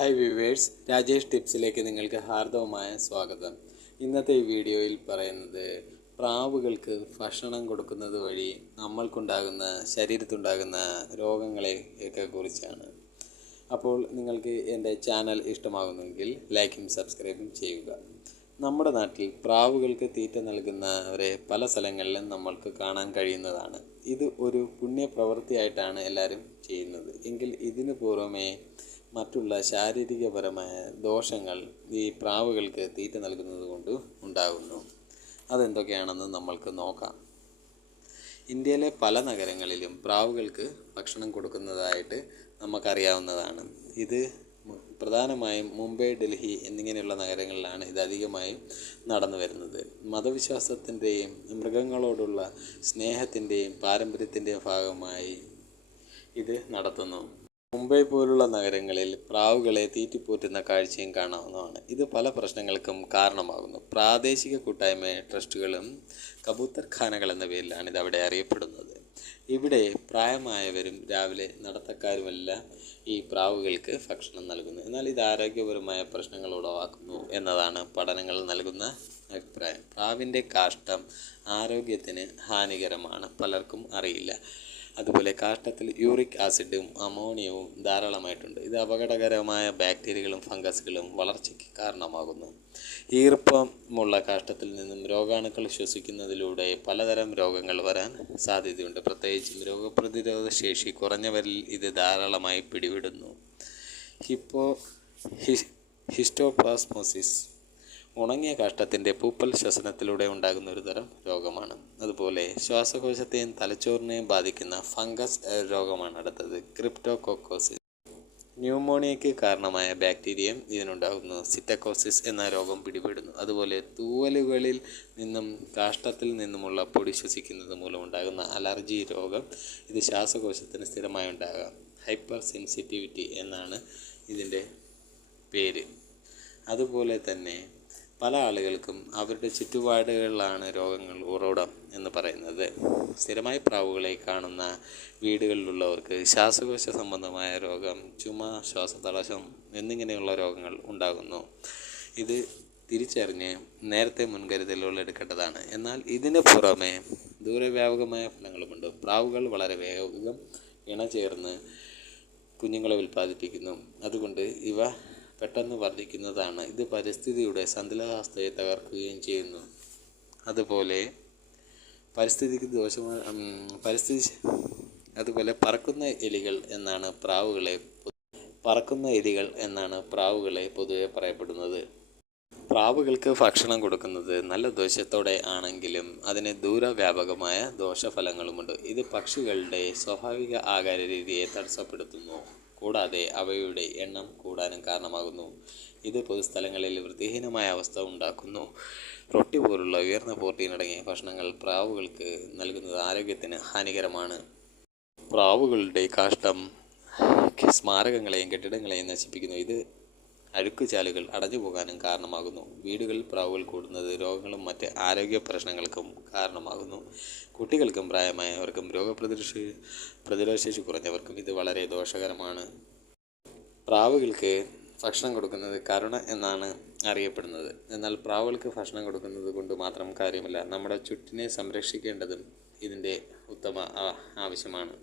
Hi viewers, Rajesh ടിപ്സിലേക്ക് നിങ്ങൾക്ക് ഹാർദവമായ സ്വാഗതം. ഇന്നത്തെ ഈ വീഡിയോയിൽ പറയുന്നത് പ്രാവുകൾക്ക് ഭക്ഷണം കൊടുക്കുന്നത് വഴി ശരീരത്തുണ്ടാകുന്ന രോഗങ്ങളെയൊക്കെ കുറിച്ചാണ്. അപ്പോൾ നിങ്ങൾക്ക് എൻ്റെ ചാനൽ ഇഷ്ടമാകുന്നെങ്കിൽ ലൈക്കും സബ്സ്ക്രൈബും ചെയ്യുക. നമ്മുടെ നാട്ടിൽ പ്രാവുകൾക്ക് തീറ്റ നൽകുന്നവരെ പല സ്ഥലങ്ങളിലും നമ്മൾക്ക് കാണാൻ കഴിയുന്നതാണ്. ഇത് ഒരു പുണ്യപ്രവൃത്തിയായിട്ടാണ് എല്ലാവരും ചെയ്യുന്നത്. എങ്കിൽ ഇതിനു പുറമേ മറ്റുള്ള ശാരീരികപരമായ ദോഷങ്ങൾ ഈ പ്രാവുകൾക്ക് തീറ്റ നൽകുന്നത് കൊണ്ട് ഉണ്ടാകുന്നു. അതെന്തൊക്കെയാണെന്ന് നമ്മൾക്ക് നോക്കാം. ഇന്ത്യയിലെ പല നഗരങ്ങളിലും പ്രാവുകൾക്ക് ഭക്ഷണം കൊടുക്കുന്നതായിട്ട് നമുക്കറിയാവുന്നതാണ്. ഇത് പ്രധാനമായും മുംബൈ, ഡൽഹി എന്നിങ്ങനെയുള്ള നഗരങ്ങളിലാണ് ഇത് അധികമായും നടന്നു വരുന്നത്. മതവിശ്വാസത്തിൻ്റെയും മൃഗങ്ങളോടുള്ള സ്നേഹത്തിൻ്റെയും പാരമ്പര്യത്തിൻ്റെയും ഭാഗമായി ഇത് നടത്തുന്നു. മുംബൈ പോലുള്ള നഗരങ്ങളിൽ പ്രാവുകളെ തീറ്റിപ്പോറ്റുന്ന കാഴ്ചയും കാണാവുന്നതാണ്. ഇത് പല പ്രശ്നങ്ങൾക്കും കാരണമാകുന്നു. പ്രാദേശിക കൂട്ടായ്മ ട്രസ്റ്റുകളും കബൂത്തർ ഖാനകൾ എന്ന പേരിലാണ് ഇത് അവിടെ അറിയപ്പെടുന്നത്. ഇവിടെ പ്രായമായവരും രാവിലെ നടത്തക്കാരുമെല്ലാം ഈ പ്രാവുകൾക്ക് ഭക്ഷണം നൽകുന്നു. എന്നാൽ ഇത് ആരോഗ്യപരമായ പ്രശ്നങ്ങൾ ഉളവാക്കുന്നു എന്നതാണ് പഠനങ്ങൾ നൽകുന്ന അഭിപ്രായം. പ്രാവിൻ്റെ കാഷ്ടം ആരോഗ്യത്തിന് ഹാനികരമാണ്, പലർക്കും അറിയില്ല. അതുപോലെ കാഷ്ടത്തിൽ യൂറിക് ആസിഡും അമോണിയവും ധാരാളമായിട്ടുണ്ട്. ഇത് അപകടകരമായ ബാക്ടീരിയകളും ഫംഗസുകളും വളർച്ചയ്ക്ക് കാരണമാകുന്നു. ഈർപ്പമുള്ള കാഷ്ടത്തിൽ നിന്നും രോഗാണുക്കൾ ശ്വസിക്കുന്നതിലൂടെ പലതരം രോഗങ്ങൾ വരാൻ സാധ്യതയുണ്ട്. പ്രത്യേകിച്ചും രോഗപ്രതിരോധ ശേഷി കുറഞ്ഞവരിൽ ഇത് ധാരാളമായി പിടിപെടുന്നു. ഹിസ്റ്റോപ്ലാസ്മോസിസ് ഉണങ്ങിയ കാഷ്ടത്തിൻ്റെ പൂപ്പൽ ശ്വസനത്തിലൂടെ ഉണ്ടാകുന്ന ഒരു തരം രോഗമാണ്. അതുപോലെ ശ്വാസകോശത്തെയും തലച്ചോറിനെയും ബാധിക്കുന്ന ഫംഗസ് രോഗമാണ് അടുത്തത്, ക്രിപ്റ്റോകോക്കോസിസ്. ന്യൂമോണിയയ്ക്ക് കാരണമായ ബാക്ടീരിയം ഇതിനുണ്ടാകുന്നു. സിറ്റക്കോസിസ് എന്ന രോഗം പിടിപെടുന്നു. അതുപോലെ തൂവലുകളിൽ നിന്നും കാഷ്ടത്തിൽ നിന്നുമുള്ള പൊടി ശ്വസിക്കുന്നത് മൂലമുണ്ടാകുന്ന അലർജി രോഗം, ഇത് ശ്വാസകോശത്തിന് സ്ഥിരമായി ഉണ്ടാകാം. ഹൈപ്പർ സെൻസിറ്റിവിറ്റി എന്നാണ് ഇതിൻ്റെ പേര്. അതുപോലെ തന്നെ പല ആളുകൾക്കും അവരുടെ ചുറ്റുപാടുകളിലാണ് രോഗങ്ങൾ ഉറവിടം എന്ന് പറയുന്നത്. സ്ഥിരമായി പ്രാവുകളെ കാണുന്ന വീടുകളിലുള്ളവർക്ക് ശ്വാസകോശ സംബന്ധമായ രോഗം, ചുമ, ശ്വാസതടസ്സം എന്നിങ്ങനെയുള്ള രോഗങ്ങൾ ഉണ്ടാകുന്നു. ഇത് തിരിച്ചറിഞ്ഞ് നേരത്തെ മുൻകരുതലുകൾ എടുക്കേണ്ടതാണ്. എന്നാൽ ഇതിന് പുറമെ ദൂരവ്യാപകമായ ഫലങ്ങളുമുണ്ട്. പ്രാവുകൾ വളരെ വേഗം ഇണചേർന്ന് കുഞ്ഞുങ്ങളെ ഉൽപ്പാദിപ്പിക്കുന്നു. അതുകൊണ്ട് ഇവ പെട്ടെന്ന് വർദ്ധിക്കുന്നതാണ്. ഇത് പരിസ്ഥിതിയുടെ സന്തുലിതാവസ്ഥയെ തകർക്കുകയും ചെയ്യുന്നു. അതുപോലെ പറക്കുന്ന എലികൾ എന്നാണ് പ്രാവുകളെ പൊതുവെ പറയപ്പെടുന്നത്. പ്രാവുകൾക്ക് ഭക്ഷണം കൊടുക്കുന്നത് നല്ല ഉദ്ദേശത്തോടെ ആണെങ്കിലും അതിന് ദൂരവ്യാപകമായ ദോഷഫലങ്ങളുമുണ്ട്. ഇത് പക്ഷികളുടെ സ്വാഭാവിക ആഹാര രീതിയെ തടസ്സപ്പെടുത്തുന്നു. കൂടാതെ അവയുടെ എണ്ണം കൂടാനും കാരണമാകുന്നു. ഇത് പൊതുസ്ഥലങ്ങളിൽ വൃത്തിഹീനമായ അവസ്ഥ ഉണ്ടാക്കുന്നു. റൊട്ടി പോലുള്ള ഉയർന്ന പ്രോട്ടീൻ അടങ്ങിയ ഭക്ഷണങ്ങൾ പ്രാവുകൾക്ക് നൽകുന്നത് ആരോഗ്യത്തിന് ഹാനികരമാണ്. പ്രാവുകളുടെ കാഷ്ടം സ്മാരകങ്ങളെയും കെട്ടിടങ്ങളെയും നശിപ്പിക്കുന്നു. ഇത് അഴുക്കുചാലുകൾ അടഞ്ഞു പോകാനും കാരണമാകുന്നു. വീടുകളിൽ പ്രാവുകൾ കൂടുന്നത് രോഗങ്ങളും മറ്റ് ആരോഗ്യ പ്രശ്നങ്ങൾക്കും കാരണമാകുന്നു. കുട്ടികൾക്കും പ്രായമായവർക്കും പ്രതിരോധശേഷി കുറഞ്ഞവർക്കും ഇത് വളരെ ദോഷകരമാണ്. പ്രാവുകൾക്ക് ഭക്ഷണം കൊടുക്കുന്നത് കരുണ എന്നാണ് അറിയപ്പെടുന്നത്. എന്നാൽ പ്രാവുകൾക്ക് ഭക്ഷണം കൊടുക്കുന്നത് കൊണ്ട് മാത്രം കാര്യമില്ല. നമ്മുടെ ചുറ്റിനെ സംരക്ഷിക്കേണ്ടതും ഇതിൻ്റെ ഉത്തമ ആവശ്യമാണ്.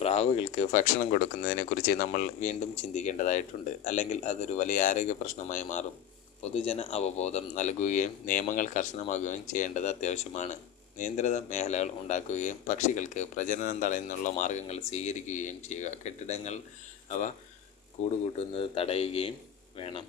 പ്രാവുകൾക്ക് ഭക്ഷണം കൊടുക്കുന്നതിനെക്കുറിച്ച് നമ്മൾ വീണ്ടും ചിന്തിക്കേണ്ടതായിട്ടുണ്ട്. അല്ലെങ്കിൽ അതൊരു വലിയ ആരോഗ്യ പ്രശ്നമായി മാറും. പൊതുജന അവബോധം നൽകുകയും നിയമങ്ങൾ കർശനമാക്കുകയും ചെയ്യേണ്ടത് അത്യാവശ്യമാണ്. നിയന്ത്രിത മേഖലകൾ ഉണ്ടാക്കുകയും പക്ഷികൾക്ക് പ്രജനനം തടയുന്നതിനുള്ള മാർഗങ്ങൾ സ്വീകരിക്കുകയും ചെയ്യുക. കെട്ടിടങ്ങൾ അവ കൂടുകൂട്ടുന്നത് തടയുകയും വേണം.